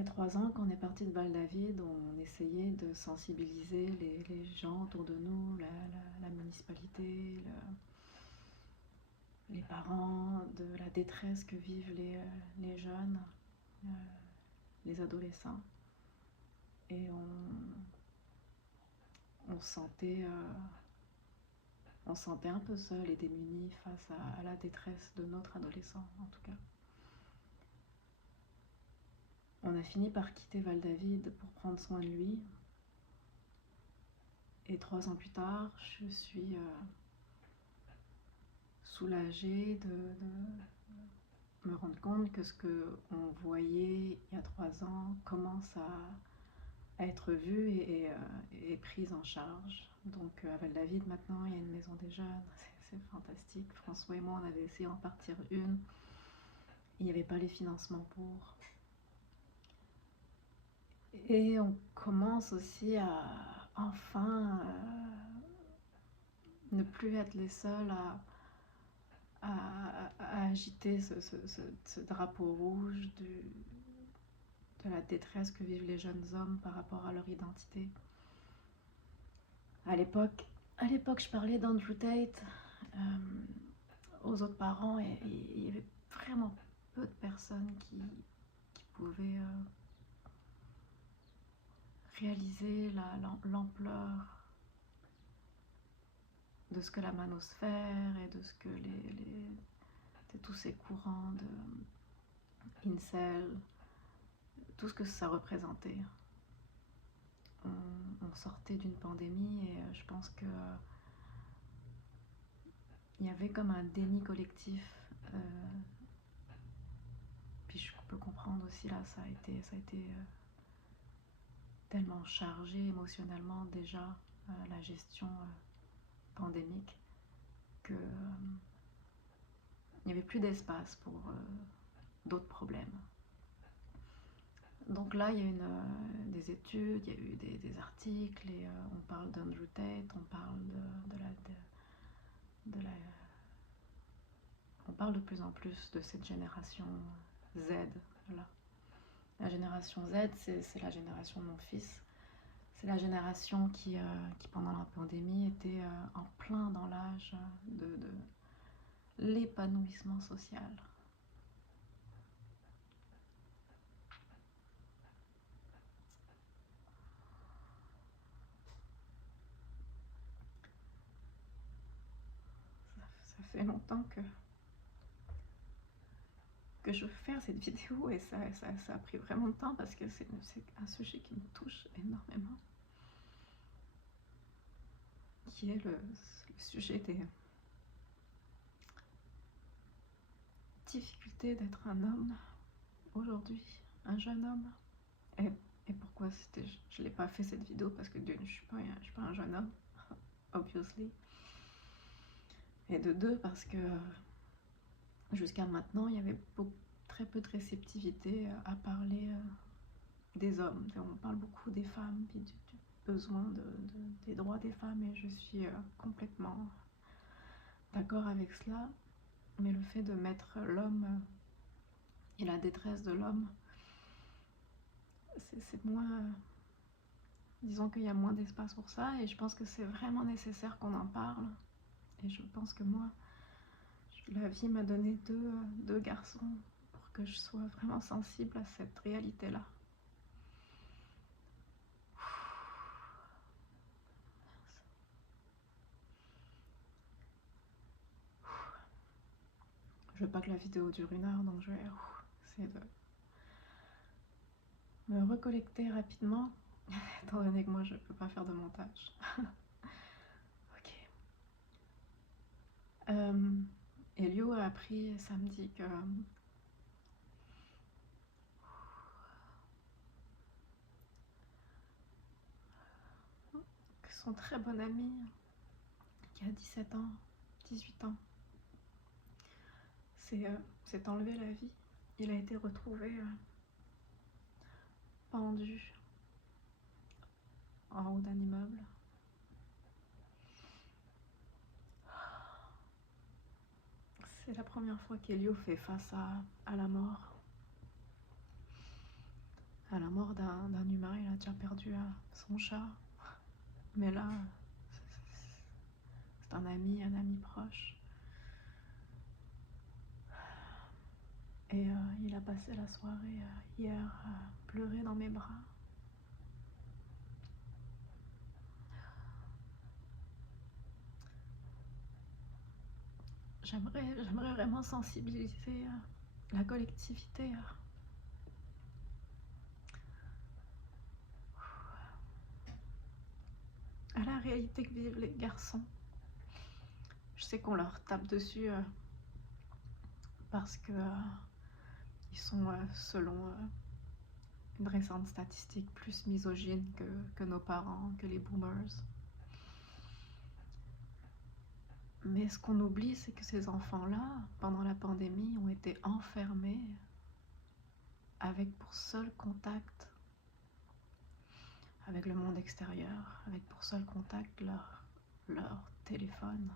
y a 3 ans, quand on est parti de Val-David, on essayait de sensibiliser les gens autour de nous, la municipalité, les parents, de la détresse que vivent les jeunes, euh, les adolescents. Et on on se sentait un peu seul et démuni face à la détresse de notre adolescent, en tout cas. On a fini par quitter Val-David pour prendre soin de lui. Et 3 ans plus tard, je suis soulagée de me rendre compte que ce qu'on voyait il y a 3 ans commence à être vu et prise en charge. Donc à Val-David, maintenant, il y a une maison des jeunes. C'est fantastique. François et moi, on avait essayé d'en partir une. Il n'y avait pas les financements pour. Et on commence aussi à enfin ne plus être les seuls à agiter ce drapeau rouge de la détresse que vivent les jeunes hommes par rapport à leur identité. À l'époque, je parlais d'Andrew Tate aux autres parents et il y avait vraiment peu de personnes qui pouvaient réaliser l'ampleur de ce que la manosphère et de ce que de tous ces courants de incel, tout ce que ça représentait. On sortait d'une pandémie et je pense que il y avait comme un déni collectif. Puis je peux comprendre aussi là, ça a été tellement chargé émotionnellement déjà la gestion pandémique que il n'y avait plus d'espace pour d'autres problèmes. Donc là, il y a eu des études, il y a eu des articles, et on parle d'Andrew Tate, on parle on parle de plus en plus de cette génération Z. Là. La génération Z, c'est la génération de mon fils. C'est la génération qui pendant la pandémie, était en plein dans l'âge de l'épanouissement social. Ça fait longtemps que je veux faire cette vidéo et ça a pris vraiment de temps parce que c'est un sujet qui me touche énormément, qui est le sujet des difficultés d'être un homme aujourd'hui, un jeune homme. Et pourquoi je l'ai pas fait cette vidéo parce que d'une, je suis pas un jeune homme, obviously. Et de deux, parce que jusqu'à maintenant, il y avait très peu de réceptivité à parler des hommes. On parle beaucoup des femmes, puis du besoin des droits des femmes, et je suis complètement d'accord avec cela. Mais le fait de mettre l'homme et la détresse de l'homme, c'est moins... disons qu'il y a moins d'espace pour ça, et je pense que c'est vraiment nécessaire qu'on en parle. Et je pense que moi, la vie m'a donné deux garçons pour que je sois vraiment sensible à cette réalité-là. Je veux pas que la vidéo dure 1 heure, donc je vais essayer de me recollecter rapidement, étant donné que moi je peux pas faire de montage. Ok. Elio a appris samedi que son très bon ami, qui a 17 ans, 18 ans, s'est enlevé la vie. Il a été retrouvé pendu en haut d'un immeuble. C'est la première fois qu'Elio fait face à la mort. À la mort d'un humain, il a déjà perdu son chat. Mais là, c'est un ami proche. Et il a passé la soirée hier à pleurer dans mes bras. J'aimerais vraiment sensibiliser la collectivité à la réalité que vivent les garçons. Je sais qu'on leur tape dessus parce que ils sont, selon une récente statistique, plus misogynes que nos parents, que les boomers. Mais ce qu'on oublie, c'est que ces enfants-là, pendant la pandémie, ont été enfermés avec pour seul contact avec le monde extérieur, avec pour seul contact leur téléphone.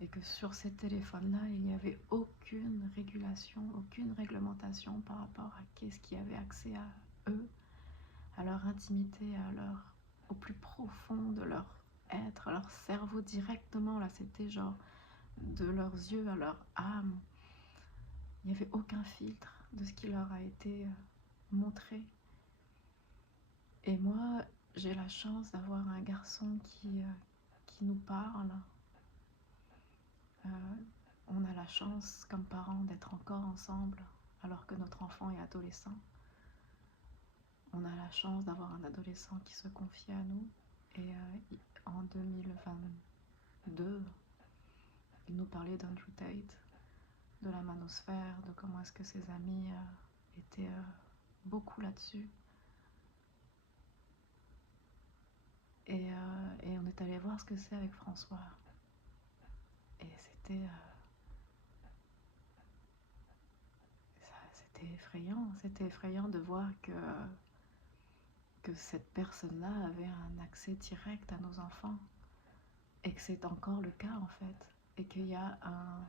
Et que sur ces téléphones-là, il n'y avait aucune régulation, aucune réglementation par rapport à qu'est-ce qui avait accès à eux, à leur intimité, au plus profond de leur être, à leur cerveau directement. Là, c'était genre de leurs yeux à leur âme. Il n'y avait aucun filtre de ce qui leur a été montré. Et moi, j'ai la chance d'avoir un garçon qui nous parle. On a la chance, comme parents, d'être encore ensemble alors que notre enfant est adolescent. On a la chance d'avoir un adolescent qui se confie à nous. Et en 2022, il nous parlait d'Andrew Tate, de la manosphère, de comment est-ce que ses amis étaient beaucoup là-dessus. Et on est allé voir ce que c'est avec François. Et c'était effrayant de voir que cette personne-là avait un accès direct à nos enfants. Et que c'est encore le cas en fait. Et qu'il y a un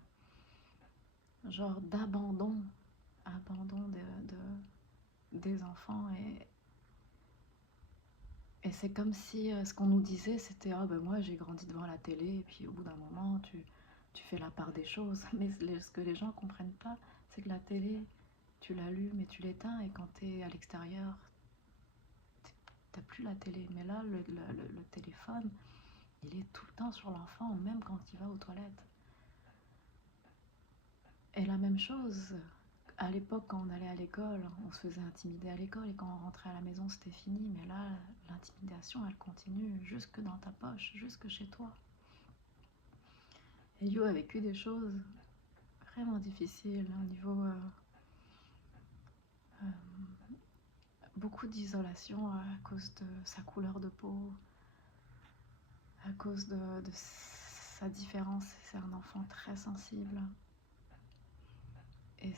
genre d'abandon des enfants. Et c'est comme si ce qu'on nous disait c'était « Ah ben moi j'ai grandi devant la télé et puis au bout d'un moment tu fais la part des choses ». Mais ce que les gens ne comprennent pas, c'est que la télé, tu l'allumes et tu l'éteins et quand tu es à l'extérieur, t'as plus la télé. Mais là, le téléphone, il est tout le temps sur l'enfant, même quand il va aux toilettes. Et la même chose, à l'époque, quand on allait à l'école, on se faisait intimider à l'école et quand on rentrait à la maison, c'était fini. Mais là, l'intimidation, elle continue jusque dans ta poche, jusque chez toi. Et Yo a vécu des choses vraiment difficiles au niveau beaucoup d'isolation à cause de sa couleur de peau, à cause de sa différence. C'est un enfant très sensible. Et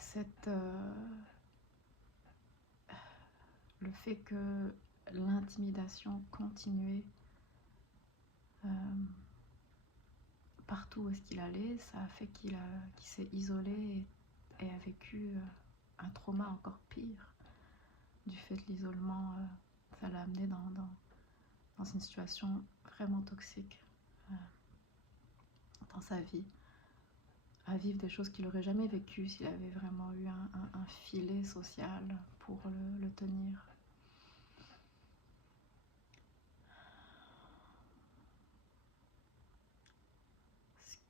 le fait que l'intimidation continuait partout où est-ce qu'il allait, ça a fait qu'il s'est isolé et a vécu un trauma encore pire du fait de l'isolement. Ça l'a amené dans une situation vraiment toxique dans sa vie, à vivre des choses qu'il n'aurait jamais vécues s'il avait vraiment eu un filet social pour le tenir.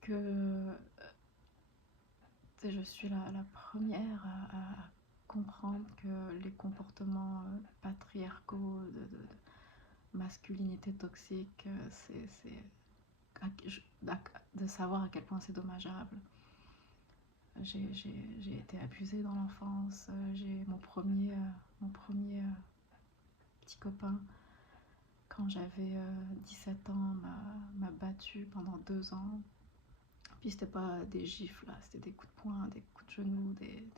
Que je suis la première à comprendre que les comportements patriarcaux de masculinité toxique, c'est de savoir à quel point c'est dommageable. J'ai été abusée dans l'enfance. J'ai mon premier petit copain, quand j'avais 17 ans, m'a battue pendant 2 ans. Puis c'était pas des gifles, là, c'était des coups de poing, des coups de genoux, des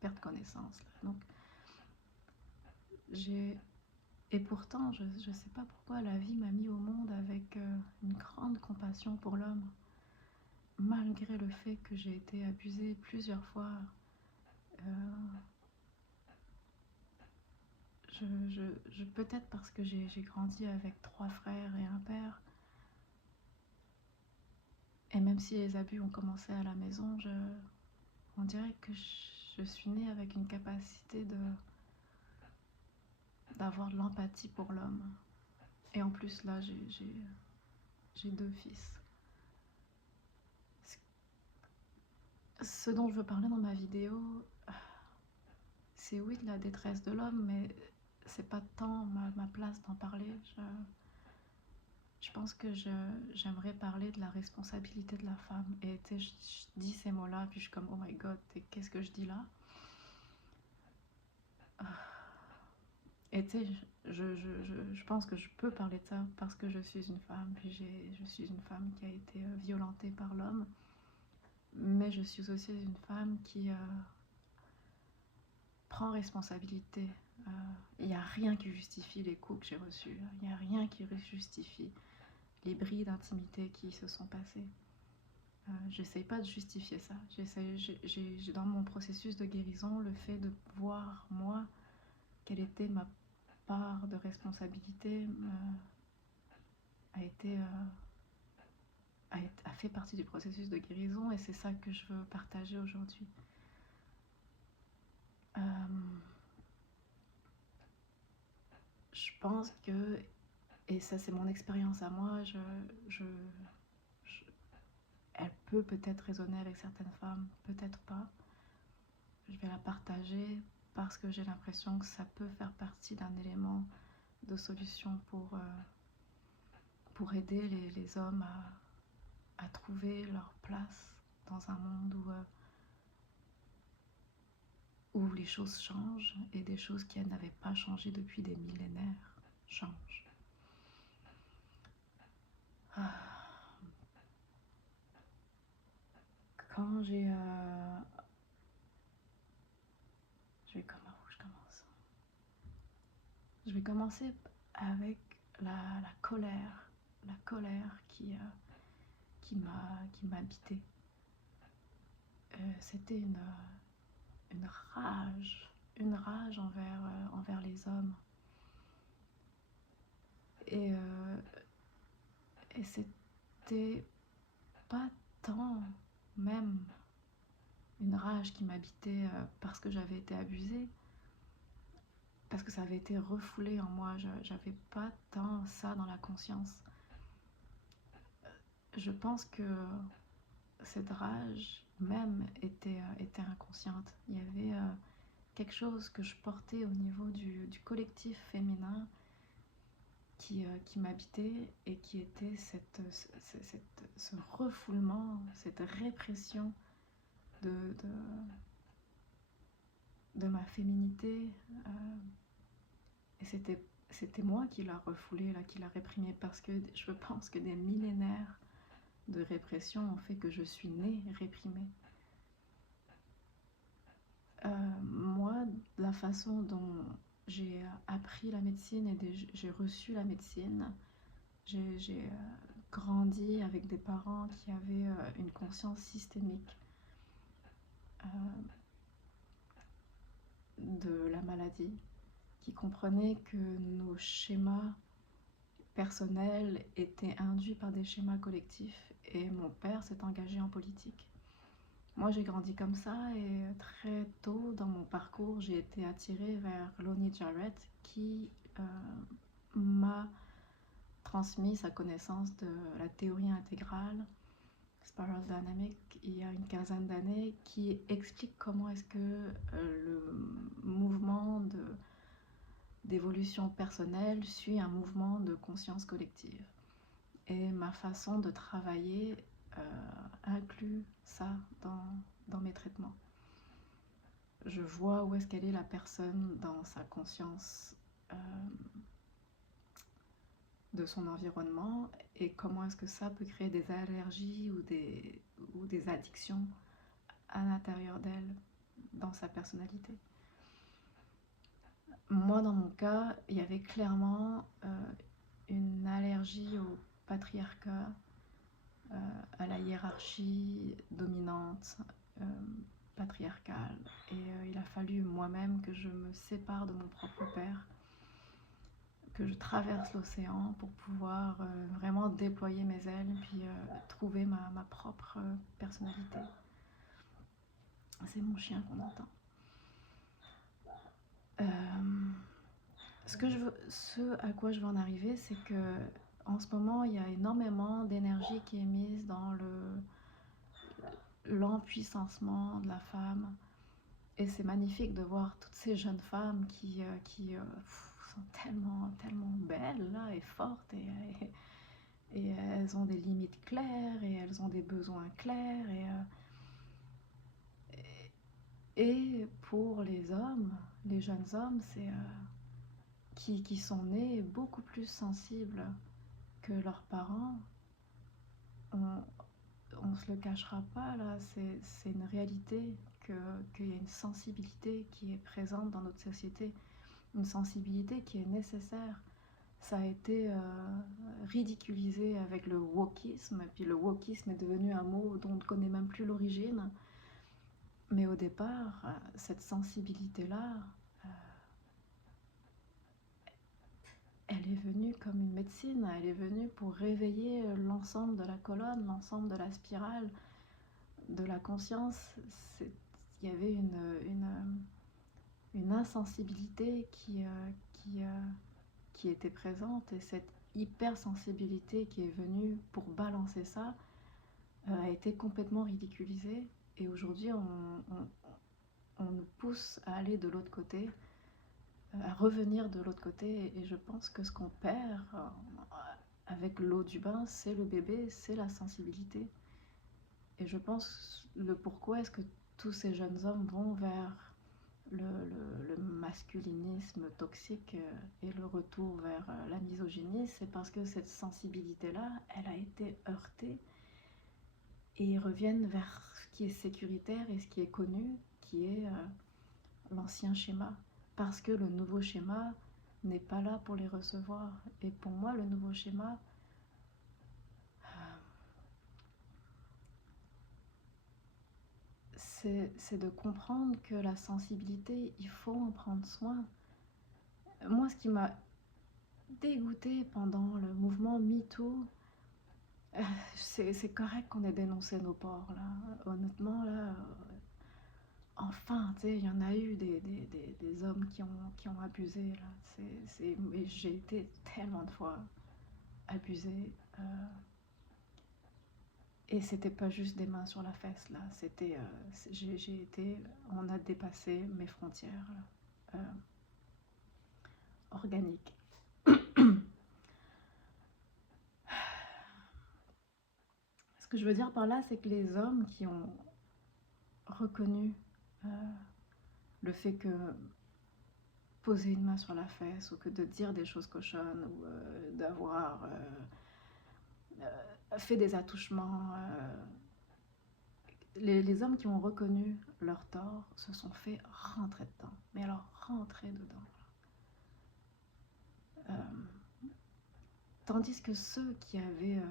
pertes de connaissance. Là. Donc, et pourtant, je sais pas pourquoi la vie m'a mis au monde avec une grande compassion pour l'homme. Malgré le fait que j'ai été abusée plusieurs fois, Peut-être parce que j'ai grandi avec 3 frères et un père, et même si les abus ont commencé à la maison, on dirait que je suis née avec une capacité d'avoir de l'empathie pour l'homme. Et en plus, là, j'ai 2 fils. Ce dont je veux parler dans ma vidéo, c'est oui de la détresse de l'homme, mais c'est pas tant ma place d'en parler. Je pense que j'aimerais parler de la responsabilité de la femme. Et tu sais, je dis ces mots-là, puis je suis comme, oh my god, qu'est-ce que je dis là? Et tu sais, je pense que je peux parler de ça parce que je suis une femme, puis je suis une femme qui a été violentée par l'homme, mais je suis aussi une femme qui prend responsabilité. Il n'y a rien qui justifie les coups que j'ai reçus, il n'y a rien qui justifie les bris d'intimité qui se sont passés. J'essaye pas de justifier ça. J'ai dans mon processus de guérison le fait de voir, moi, quelle était ma part de responsabilité a fait partie du processus de guérison, et c'est ça que je veux partager aujourd'hui. Je pense que, et ça c'est mon expérience à moi, elle peut peut-être résonner avec certaines femmes, peut-être pas. Je vais la partager parce que j'ai l'impression que ça peut faire partie d'un élément de solution pour aider les hommes à trouver leur place dans un monde où les choses changent et des choses qui n'avaient pas changé depuis des millénaires changent. Quand j'ai... je vais commencer avec la colère. La colère qui m'habitait. C'était une rage envers les hommes. Et c'était pas tant même une rage qui m'habitait parce que j'avais été abusée, parce que ça avait été refoulé en moi. J'avais pas tant ça dans la conscience. Je pense que cette rage même était inconsciente. Il y avait quelque chose que je portais au niveau du collectif féminin qui m'habitait et qui était ce refoulement, cette répression de ma féminité. Et c'était moi qui l'a refoulé, là, qui l'a réprimé, parce que je pense que des millénaires de répression ont fait que je suis née réprimée. Moi, la façon dont j'ai appris la médecine et j'ai reçu la médecine, j'ai grandi avec des parents qui avaient une conscience systémique de la maladie, qui comprenaient que nos schémas personnels étaient induits par des schémas collectifs, et mon père s'est engagé en politique. Moi, j'ai grandi comme ça, et très tôt dans mon parcours, j'ai été attirée vers Lonnie Jarrett, qui m'a transmis sa connaissance de la théorie intégrale, Spiral Dynamic, il y a une quinzaine d'années, qui explique comment est-ce que le mouvement d'évolution personnelle suit un mouvement de conscience collective. Et ma façon de travailler inclut ça dans mes traitements. Je vois où est-ce qu'elle est la personne dans sa conscience de son environnement, et comment est-ce que ça peut créer des allergies ou des addictions à l'intérieur d'elle, dans sa personnalité. Moi, dans mon cas, il y avait clairement une allergie au patriarcat, à la hiérarchie dominante, patriarcale. Et il a fallu moi-même que je me sépare de mon propre père que je traverse l'océan pour pouvoir vraiment déployer mes ailes puis trouver ma propre personnalité. C'est mon chien qu'on entend. Ce à quoi je veux en arriver, c'est que en ce moment, il y a énormément d'énergie qui est mise dans l'empuissancement de la femme. Et c'est magnifique de voir toutes ces jeunes femmes qui sont tellement belles là, et fortes et elles ont des limites claires et elles ont des besoins clairs. Et pour les hommes, les jeunes hommes, qui sont nés beaucoup plus sensibles que leurs parents, on se le cachera pas là, c'est une réalité qu'il y a une sensibilité qui est présente dans notre société, une sensibilité qui est nécessaire. Ça a été ridiculisé avec le wokisme, et puis le wokisme est devenu un mot dont on ne connaît même plus l'origine. Mais au départ, cette sensibilité-là, elle est venue comme une médecine, elle est venue pour réveiller l'ensemble de la colonne, l'ensemble de la spirale, de la conscience. Il y avait une insensibilité qui était présente, et cette hypersensibilité qui est venue pour balancer ça a été complètement ridiculisée. Et aujourd'hui, on nous pousse à aller de l'autre côté, à revenir de l'autre côté. Et je pense que ce qu'on perd avec l'eau du bain, c'est le bébé, c'est la sensibilité. Et je pense le pourquoi est-ce que tous ces jeunes hommes vont vers le masculinisme toxique et le retour vers la misogynie, c'est parce que cette sensibilité-là, elle a été heurtée, et ils reviennent vers ce qui est sécuritaire et ce qui est connu, qui est l'ancien schéma, parce que le nouveau schéma n'est pas là pour les recevoir. Et pour moi, le nouveau schéma, c'est de comprendre que la sensibilité, il faut en prendre soin. Moi, ce qui m'a dégoûtée pendant le mouvement MeToo, c'est correct qu'on ait dénoncé nos porcs, là. Honnêtement, là, enfin, tu sais, il y en a eu des hommes qui ont abusé, là. Mais j'ai été tellement de fois abusée. Et c'était pas juste des mains sur la fesse, là. J'ai été... On a dépassé mes frontières, là, organiques. Ce que je veux dire par là, c'est que les hommes qui ont reconnu le fait que poser une main sur la fesse, ou que de dire des choses cochonnes, ou d'avoir fait des attouchements, les hommes qui ont reconnu leur tort se sont fait rentrer dedans. Mais alors, rentrer dedans. Tandis que ceux qui avaient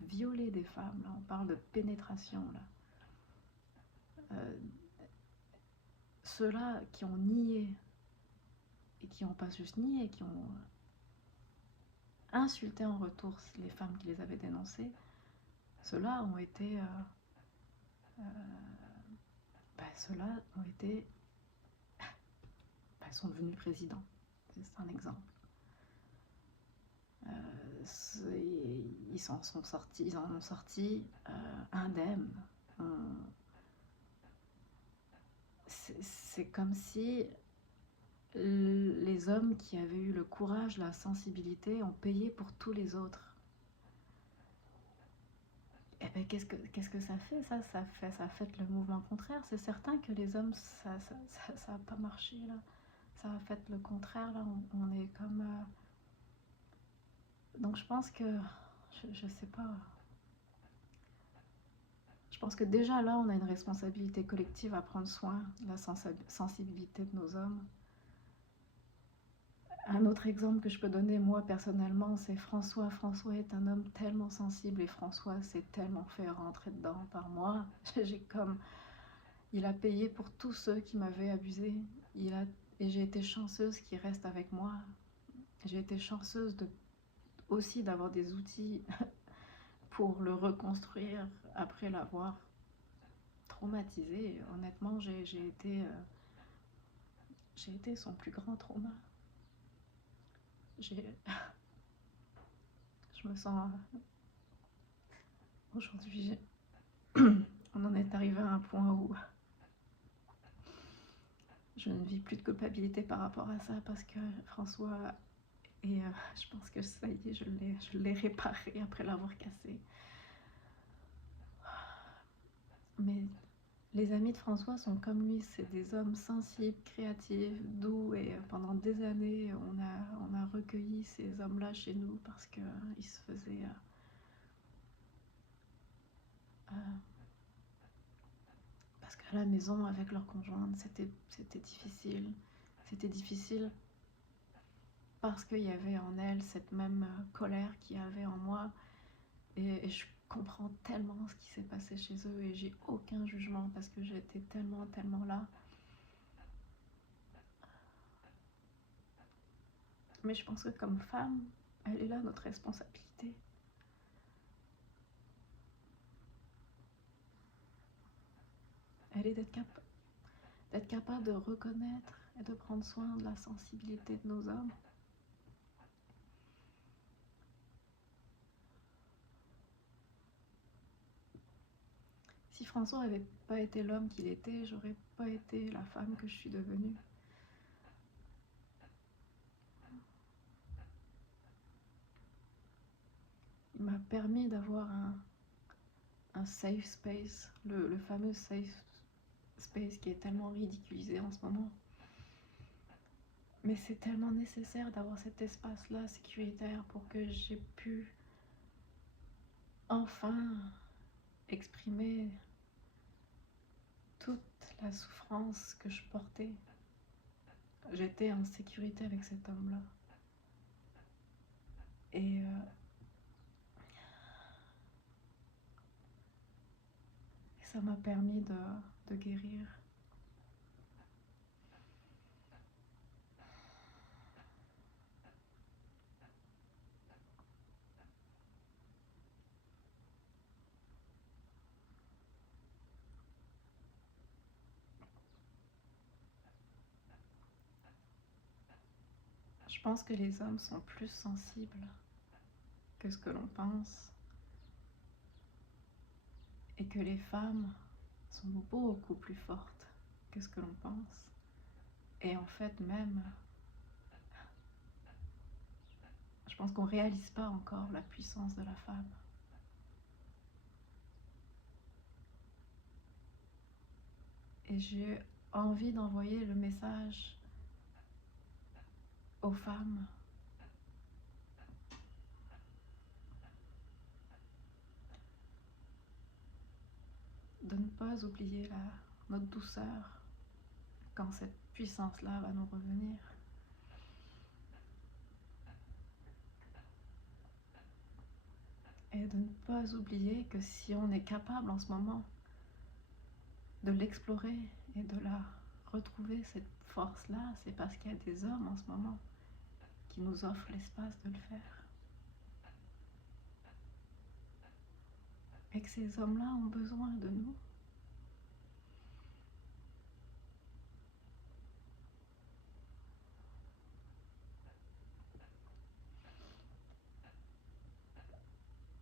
violé des femmes, là, on parle de pénétration, là, ceux-là qui ont nié, et qui n'ont pas juste nié, qui ont insulté en retour les femmes qui les avaient dénoncées, ceux-là ont été... ceux-là ont été... sont devenus présidents. C'est un exemple. Ils en ont sorti indemnes. C'est comme si les hommes qui avaient eu le courage, la sensibilité, ont payé pour tous les autres. Et bien, qu'est-ce que ça fait, ça fait le mouvement contraire. C'est certain que les hommes, ça a pas marché, là. Ça a fait le contraire, là. On est comme... Donc je pense que... Je sais pas... Je pense que déjà là, on a une responsabilité collective à prendre soin de la sensibilité de nos hommes. Un autre exemple que je peux donner, moi, personnellement, c'est François. François est un homme tellement sensible, et François s'est tellement fait rentrer dedans par moi. Il a payé pour tous ceux qui m'avaient abusé. Et j'ai été chanceuse qu'il reste avec moi. j'ai été chanceuse aussi d'avoir des outils pour le reconstruire après l'avoir traumatisé. Honnêtement, j'ai été son plus grand trauma. Je me sens aujourd'hui, on en est arrivé à un point où je ne vis plus de culpabilité par rapport à ça parce que François, et je pense que ça y est, je l'ai réparé après l'avoir cassé. Mais les amis de François sont comme lui, c'est des hommes sensibles, créatifs, doux, et pendant des années, on a recueilli ces hommes-là chez nous parce qu'ils se faisaient parce qu'à la maison, avec leur conjointe, c'était difficile. C'était difficile parce qu'il y avait en elle cette même colère qu'il y avait en moi. Et je comprends tellement ce qui s'est passé chez eux et j'ai aucun jugement parce que j'étais tellement, tellement là. Mais je pense que comme femme, elle est là notre responsabilité. Elle est d'être capable de reconnaître et de prendre soin de la sensibilité de nos hommes. Si François n'avait pas été l'homme qu'il était, j'aurais pas été la femme que je suis devenue. Il m'a permis d'avoir un safe space, le fameux safe space qui est tellement ridiculisé en ce moment. Mais c'est tellement nécessaire d'avoir cet espace-là sécuritaire pour que j'ai pu enfin exprimer toute la souffrance que je portais. J'étais en sécurité avec cet homme-là. Et ça m'a permis de guérir. Je pense que les hommes sont plus sensibles que ce que l'on pense et que les femmes sont beaucoup plus fortes que ce que l'on pense. Et en fait même, je pense qu'on ne réalise pas encore la puissance de la femme. Et j'ai envie d'envoyer le message aux femmes de ne pas oublier notre douceur quand cette puissance-là va nous revenir. Et de ne pas oublier que si on est capable en ce moment de l'explorer et de la retrouver, cette force-là, c'est parce qu'il y a des hommes en ce moment qui nous offrent l'espace de le faire. Et que ces hommes-là ont besoin de nous.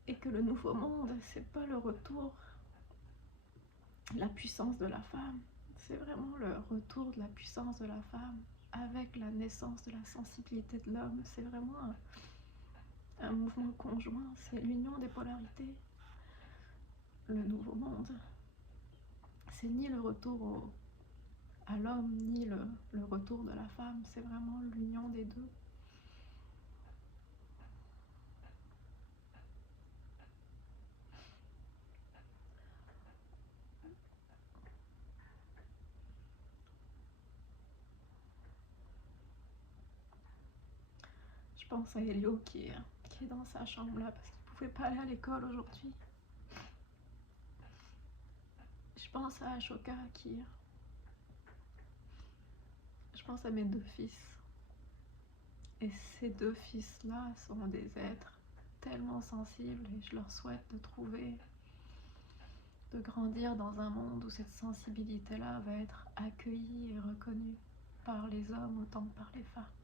Et que le nouveau monde, c'est pas le retour, la puissance de la femme, c'est vraiment le retour de la puissance de la femme avec la naissance de la sensibilité de l'homme. C'est vraiment un mouvement conjoint, c'est l'union des polarités. Le nouveau monde, c'est ni le retour à l'homme, ni le retour de la femme, c'est vraiment l'union des deux. Je pense à Elio qui est dans sa chambre là parce qu'il ne pouvait pas aller à l'école aujourd'hui. Je pense à Ashoka je pense à mes deux fils Et ces deux fils-là sont des êtres tellement sensibles et je leur souhaite de trouver, de grandir dans un monde où cette sensibilité-là va être accueillie et reconnue par les hommes autant que par les femmes.